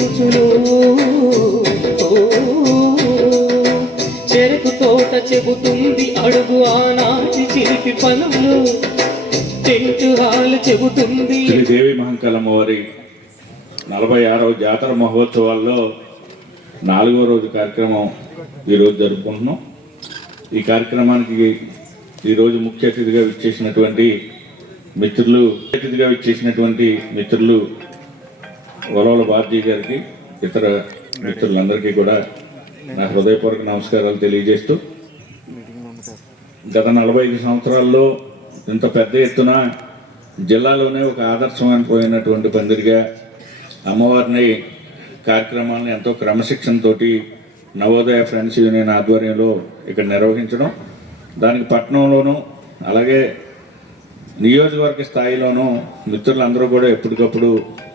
రుచులు చెరుకు తోట చెబుతుంది అడుగు ఆనాటి చిలిపి పనులు టెంటు హాల్ చెబుతుంది. శ్రీదేవి మహంకాళమ్మ వారి 46వ జాతర మహోత్సవాల్లో 4వ రోజు కార్యక్రమం ఈరోజు జరుపుకుంటున్నాం. ఈ కార్యక్రమానికి ఈరోజు ముఖ్య అతిథిగా విచ్చేసినటువంటి మిత్రులు వలవల బాబ్జీ గారికి, ఇతర మిత్రులందరికీ కూడా నా హృదయపూర్వక నమస్కారాలు తెలియజేస్తూ, గత 45 సంవత్సరాల్లో ఇంత పెద్ద ఎత్తున జిల్లాలోనే ఒక ఆదర్శమైపోయినటువంటి పందిరిగా అమ్మవారిని కార్యక్రమాలను ఎంతో క్రమశిక్షణతోటి నవోదయ ఫ్రెండ్స్ యూనియన్ ఆధ్వర్యంలో ఇక్కడ నిర్వహించడం, దానికి పట్టణంలోనూ అలాగే నియోజకవర్గ స్థాయిలోనూ మిత్రులందరూ కూడా ఎప్పటికప్పుడు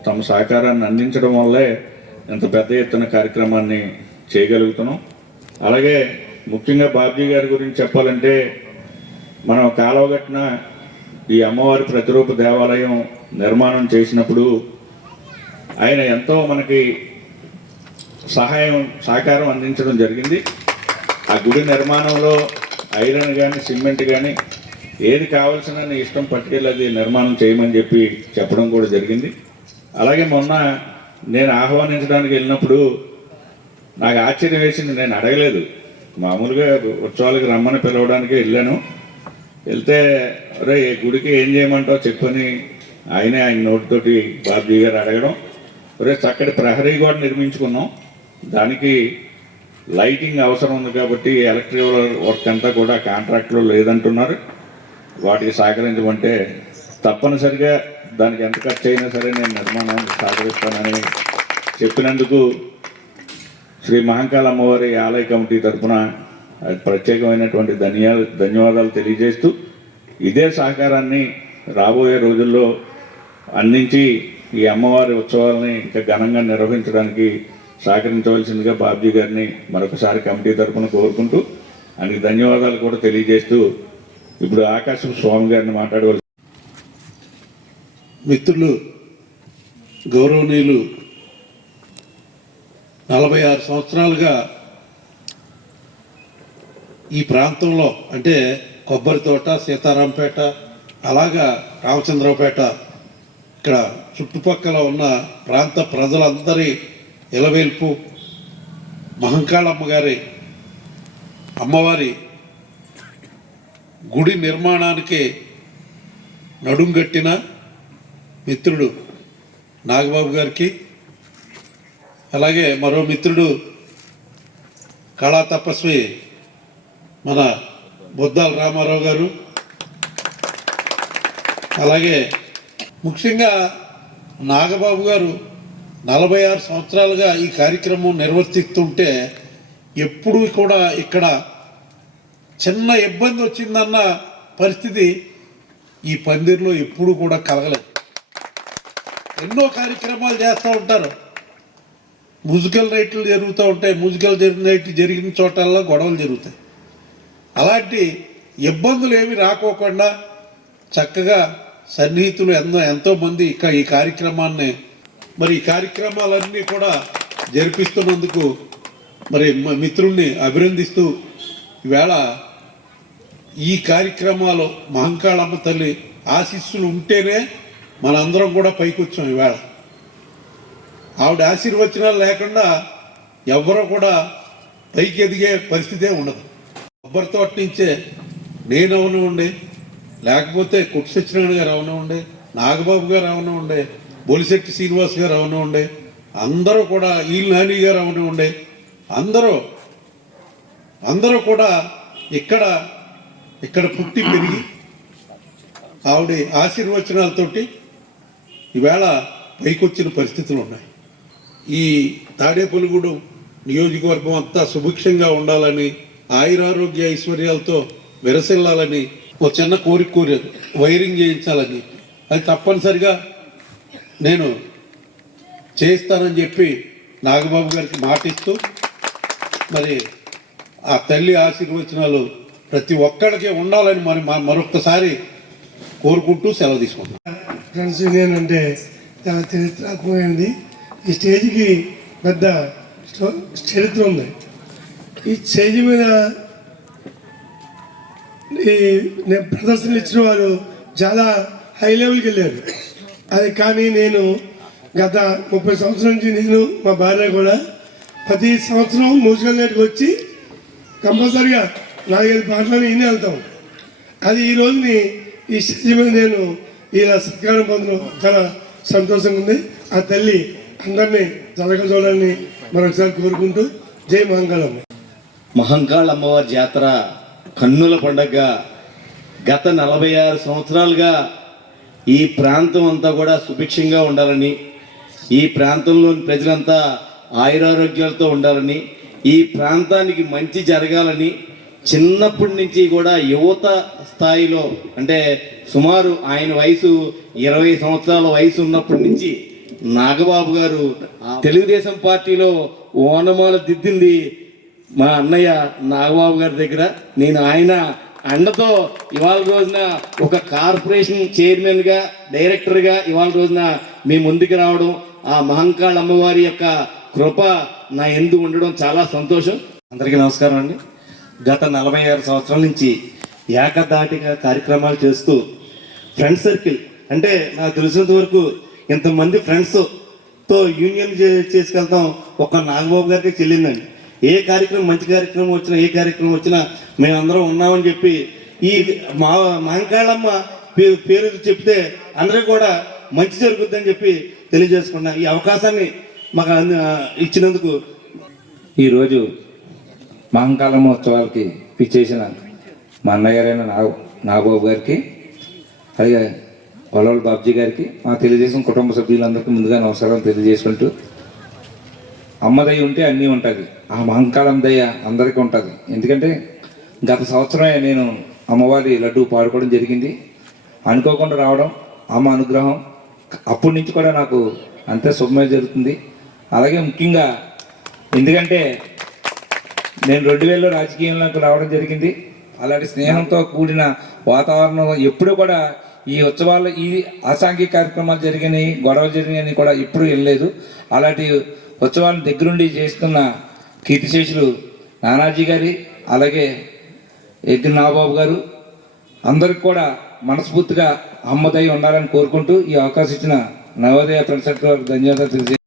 తమ సహకారాన్ని అందించడం వల్లే ఎంత పెద్ద ఎత్తున కార్యక్రమాన్ని చేయగలుగుతున్నాం. అలాగే ముఖ్యంగా బాబ్జీ గారి గురించి చెప్పాలంటే, మనం కాలువగట్టిన ఈ అమ్మవారి ప్రతిరూప దేవాలయం నిర్మాణం చేసినప్పుడు ఆయన ఎంతో మనకి సహకారం అందించడం జరిగింది. ఆ గుడి నిర్మాణంలో ఐరన్ కానీ సిమెంట్ కానీ ఏది కావాల్సిన నీ ఇష్టం పట్టుకెళ్ళి అది నిర్మాణం చేయమని చెప్పడం కూడా జరిగింది. అలాగే మొన్న నేను ఆహ్వానించడానికి వెళ్ళినప్పుడు నాకు ఆశ్చర్యం వేసింది. నేను అడగలేదు, మామూలుగా ఉత్సవాలకు రమ్మని పిలవడానికి వెళ్ళాను. వెళ్తే అరే గుడికి ఏం చేయమంటావు చెప్పని ఆయన నోటితోటి బాబ్జీ గారు అడగడం, ఒరే చక్కటి ప్రహరీ గోడ నిర్మించుకున్నాం, దానికి లైటింగ్ అవసరం ఉంది కాబట్టి ఎలక్ట్రికల్ వర్క్ అంతా కూడా కాంట్రాక్ట్లో లేదంటున్నారు, వాటికి సహకరించమంటే తప్పనిసరిగా దానికి ఎంత ఖర్చు అయినా సరే నేను నిర్మాణం సహకరిస్తానని చెప్పినందుకు శ్రీ మహంకాళ అమ్మవారి ఆలయ కమిటీ తరఫున ప్రత్యేకమైనటువంటి ధన్యవాదాలు తెలియజేస్తూ, ఇదే సహకారాన్ని రాబోయే రోజుల్లో అందించి ఈ అమ్మవారి ఉత్సవాలని ఇంకా ఘనంగా నిర్వహించడానికి సహకరించవలసిందిగా బాబ్జీ గారిని మరొకసారి కమిటీ తరఫున కోరుకుంటూ ఆయనకి ధన్యవాదాలు కూడా తెలియజేస్తూ, ఇప్పుడు ఆకాశం స్వామి గారిని మాట్లాడవలసి. మిత్రులు గౌరవనీయులు 46 సంవత్సరాలుగా ఈ ప్రాంతంలో అంటే కొబ్బరి తోట, సీతారాంపేట, అలాగా రామచంద్రపేట, ఇక్కడ చుట్టుపక్కల ఉన్న ప్రాంత ప్రజలందరి ఇలవేల్పు మహంకాళమ్మ గారి అమ్మవారి గుడి నిర్మాణానికి నడుంగట్టిన మిత్రుడు నాగబాబు గారికి, అలాగే మరో మిత్రుడు కళా తపస్వి మన బొద్దాల రామారావు గారు, అలాగే ముఖ్యంగా నాగబాబు గారు 46 సంవత్సరాలుగా ఈ కార్యక్రమం నిర్వర్తిస్తుంటే ఎప్పుడూ కూడా ఇక్కడ చిన్న ఇబ్బంది వచ్చిందన్న పరిస్థితి ఈ పందిరిలో ఎప్పుడూ కూడా కలగలేదు. ఎన్నో కార్యక్రమాలు చేస్తూ ఉంటారు, మ్యూజికల్ నైట్లు జరుగుతూ ఉంటాయి, మ్యూజికల్ నైట్ జరిగిన చోటల్లో గొడవలు జరుగుతాయి. అలాంటి ఇబ్బందులు ఏమి రాకోకుండా చక్కగా సన్నిహితులు ఎంతోమంది ఇక్కడ ఈ కార్యక్రమాన్ని ఈ కార్యక్రమాలన్నీ కూడా జరిపిస్తున్నందుకు మిత్రుణ్ణి అభినందిస్తూ, ఈవేళ ఈ కార్యక్రమాలు మహంకాళమ్మ తల్లి ఆశీస్సులు ఉంటేనే మనందరం కూడా పైకి వచ్చాం. ఈవేళ ఆవిడ ఆశీర్వచనాలు లేకుండా ఎవరో కూడా పైకి ఎదిగే పరిస్థితే ఉండదు. కొబ్బరి తోట నుంచే నేను అవనివ్వండి, లేకపోతే కొట్టు సత్యనారాయణ గారు అవనివ్వండి, నాగబాబు గారు అవనివ్వండి, బొలిశెట్టి శ్రీనివాస్ గారు అవనివ్వండి, అందరూ కూడా ఈల్ నాని గారు అవనివ్వండి, అందరూ కూడా ఇక్కడ పుట్టి పెరిగి ఆవిడ ఆశీర్వచనాలతోటి ఈవేళ పైకొచ్చిన పరిస్థితులు ఉన్నాయి. ఈ తాడేపల్లిగూడెం నియోజకవర్గం అంతా సుభిక్షంగా ఉండాలని, ఆయురారోగ్య ఐశ్వర్యాలతో విరసిల్లాలని ఒక చిన్న కోరారు, వైరింగ్ చేయించాలని. అది తప్పనిసరిగా నేను చేస్తానని చెప్పి నాగబాబు గారికి మాటిస్తూ, ఆ తల్లి ఆశీర్వచనాలు ప్రతి ఒక్కడికి ఉండాలని మరొక్కసారి కోరుకుంటూ సెలవు తీసుకుంటాం. ఫ్రెండ్స్ యూనియన్ అంటే చాలా చరిత్రాత్మకమైనది. ఈ స్టేజ్కి పెద్ద చరిత్ర ఉంది. ఈ స్టేజ్ మీద ఈ ప్రదర్శనలు ఇచ్చిన వారు చాలా హై లెవెల్కి వెళ్ళారు. అది కానీ నేను గత 30 సంవత్సరాల నుంచి నేను మా భార్య కూడా ప్రతి సంవత్సరం మ్యూజికల్ నైట్కి వచ్చి కంపల్సరిగా 4-5 పాటలు విని వెళ్తాం. అది ఈ రోజుని ఈ స్టేజ్ మీద నేను ఇలా సత్కారం పొందడం చాలా సంతోషంగా ఉంది. ఆ తల్లి అందరినీ చల్లగా చూడాలని మరొకసారి కోరుకుంటూ జై మహంకాళమ్మ. మహంకాళ అమ్మవారి జాతర కన్నుల పండగ. గత 46 సంవత్సరాలుగా ఈ ప్రాంతం అంతా కూడా సుభిక్షంగా ఉండాలని, ఈ ప్రాంతంలోని ప్రజలంతా ఆయురారోగ్యాలతో ఉండాలని, ఈ ప్రాంతానికి మంచి జరగాలని చిన్నప్పటి నుంచి కూడా యువత స్థాయిలో, అంటే సుమారు ఆయన వయసు 20 సంవత్సరాల వయసు ఉన్నప్పటి నుంచి నాగబాబు గారు తెలుగుదేశం పార్టీలో ఓనమాలు దిద్దింది మా అన్నయ్య నాగబాబు గారి దగ్గర. నేను ఆయన అండతో ఇవాళ రోజున ఒక కార్పొరేషన్ చైర్మన్గా, డైరెక్టర్గా ఇవాళ రోజున మీ ముందుకు రావడం, ఆ మహంకాళ అమ్మవారి యొక్క కృప నా ఎందు ఉండడం చాలా సంతోషం. అందరికీ నమస్కారం అండి. గత 46 సంవత్సరాల నుంచి ఏకదాటిగా కార్యక్రమాలు చేస్తూ ఫ్రెండ్ సర్కిల్, అంటే నాకు తెలిసినంత వరకు ఇంతమంది ఫ్రెండ్స్తో యూనియన్ చేసుకెళ్తాం ఒక నాగబాబు గారికి చెల్లిందండి. ఏ కార్యక్రమం, మంచి కార్యక్రమం వచ్చినా, ఏ కార్యక్రమం వచ్చినా మేమందరం ఉన్నామని చెప్పి ఈ మా మహంకాళమ్మ పేరు చెప్తే అందరూ కూడా మంచి జరుగుతుందని చెప్పి తెలియజేసుకున్నా. ఈ అవకాశాన్ని మాకు ఇచ్చినందుకు ఈరోజు మహంకాళమ్మ ఉత్సవాలకి పిచ్చేసిన మా అన్నయ్య గారైన నాగబాబు గారికి, అలాగే వలవల బాబ్జీ గారికి, మా తెలుగుదేశం కుటుంబ సభ్యులందరికీ ముందుగా నమస్కారం తెలియజేసుకుంటూ, అమ్మ దయ ఉంటే అన్నీ ఉంటుంది, ఆ మహంకాళం దయ అందరికీ ఉంటుంది. ఎందుకంటే గత సంవత్సరమే నేను అమ్మవారి లడ్డు పాడుకోవడం జరిగింది. అనుకోకుండా రావడం అమ్మ అనుగ్రహం. అప్పటి నుంచి కూడా నాకు అంతే శుభమే జరుగుతుంది. అలాగే ముఖ్యంగా ఎందుకంటే నేను 2000లో రాజకీయంలోకి రావడం జరిగింది. అలాంటి స్నేహంతో కూడిన వాతావరణం ఎప్పుడు కూడా ఈ ఉత్సవాల్లో ఈ అసాంఘిక కార్యక్రమాలు జరిగినాయి, గొడవలు జరిగినాయని కూడా ఎప్పుడూ వెళ్ళలేదు. అలాంటి ఉత్సవాలను దగ్గరుండి చేస్తున్న కీర్తిశేషులు నానాజీ గారి, అలాగే ఎగ్గి నాగబాబు గారు, అందరికి కూడా మనస్ఫూర్తిగా అమ్మదై ఉండాలని కోరుకుంటూ ఈ అవకాశం ఇచ్చిన నవోదయ ఫ్రెండ్స్ ధన్యవాదాలు తెలియజేస్తాను.